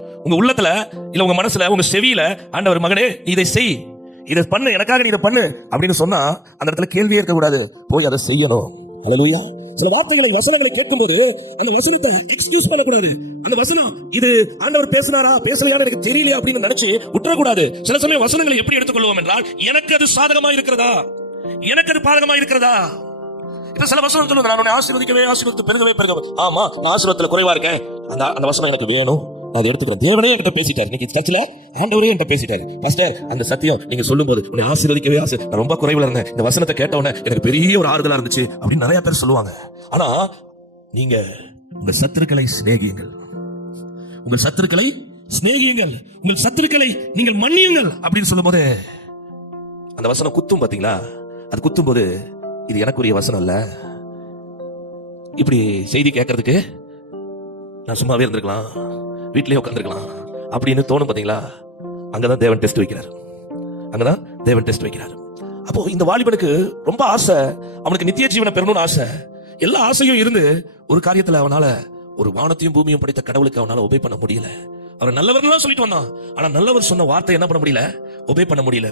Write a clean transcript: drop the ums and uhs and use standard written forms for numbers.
உங்க உள்ளத்துல இல்ல உங்க மனசுல உங்க செவியில ஆண்டவர் மகனே இதை செய், இதை பண்ணு, எனக்காக நீ இதை பண்ணு அப்படின்னு சொன்னா அந்த இடத்துல கேள்வியே இருக்க கூடாது, போய் அதை செய்யணும். ஹல்லேலூயா. சில வார்த்தைகளை வசனங்களை கேட்கும்போது அந்த வசனத்தை எக்ஸ்கியூஸ் பண்ணக்கூடாது. அந்த வசனம் இது ஆண்டவர் பேசினாரா பேசலையான்னு எனக்கு தெரியலையா அப்படின்னு நினைச்சு விட்டுறக்கூடாது. சில சமயம் வசனங்களை எப்படி எடுத்துக்கொள்வோம் என்றால், எனக்கு அது சாதகமா இருக்கிறதா, எனக்கு அது பாதகமா இருக்கிறதா. இப்ப சில வசனம் சொல்லுங்க, நான் உன்னை ஆசீர்வதிக்கவே ஆசீர்வதித்து பெருகவே பெருகவே, ஆமா நான் ஆசீர்வாதத்துல குறைவா இருக்கேன், அந்த வசனம் எனக்கு வேணும், அதை எடுத்துக்கிறேன். தேவனே என்கிட்ட பேசிட்டாரு, இன்னைக்கு சர்ச்சில் ஆண்டவரே என்கிட்ட பேசிட்டாரு. பாஸ்டர் அந்த சத்தியம் நீங்க சொல்லும் போது உன்னை ஆசீர்வதிக்கவே நான் ரொம்ப குறைவுல இருந்தேன், இந்த வசனத்தை கேட்ட உடனே எனக்கு பெரிய ஒரு ஆறுதலா இருந்துச்சு அப்படின்னு நிறைய பேர் சொல்லுவாங்க. ஆனா நீங்க உங்கள் சத்துருக்களை சிநேகியுங்கள், உங்கள் சத்துருக்களை சிநேகியுங்கள், உங்கள் சத்துருக்களை நீங்கள் மன்னியுங்கள் அப்படின்னு சொல்லும் போது அந்த வசனம் குத்தும். பாத்தீங்களா, அது குத்தும் போது இது எனக்குரிய வசனம் இல்ல, இப்படி செய்தி கேட்கறதுக்கு நான் சும்மாவே இருந்திருக்கலாம், வீட்டிலேயே உட்காந்துருக்கலாம் அப்படின்னு தோணும். பாத்தீங்களா, அங்கதான் தேவன் டெஸ்ட் வைக்கிறார், அங்கதான் தேவன் டெஸ்ட் வைக்கிறார். அப்போ இந்த வாலிபனுக்கு ரொம்ப ஆசை, அவனுக்கு நித்திய ஜீவனை பெறணும்னு ஆசை, எல்லா ஆசையும் இருந்து ஒரு காரியத்துல அவனால ஒரு வானத்தையும் பூமியும் படைத்த கடவுளுக்கு அவனால ஒபே பண்ண முடியல. அவர் நல்லவர் சொல்லிட்டு வந்தான், ஆனா நல்லவர் சொன்ன வார்த்தை என்ன பண்ண முடியல, ஒபே பண்ண முடியல.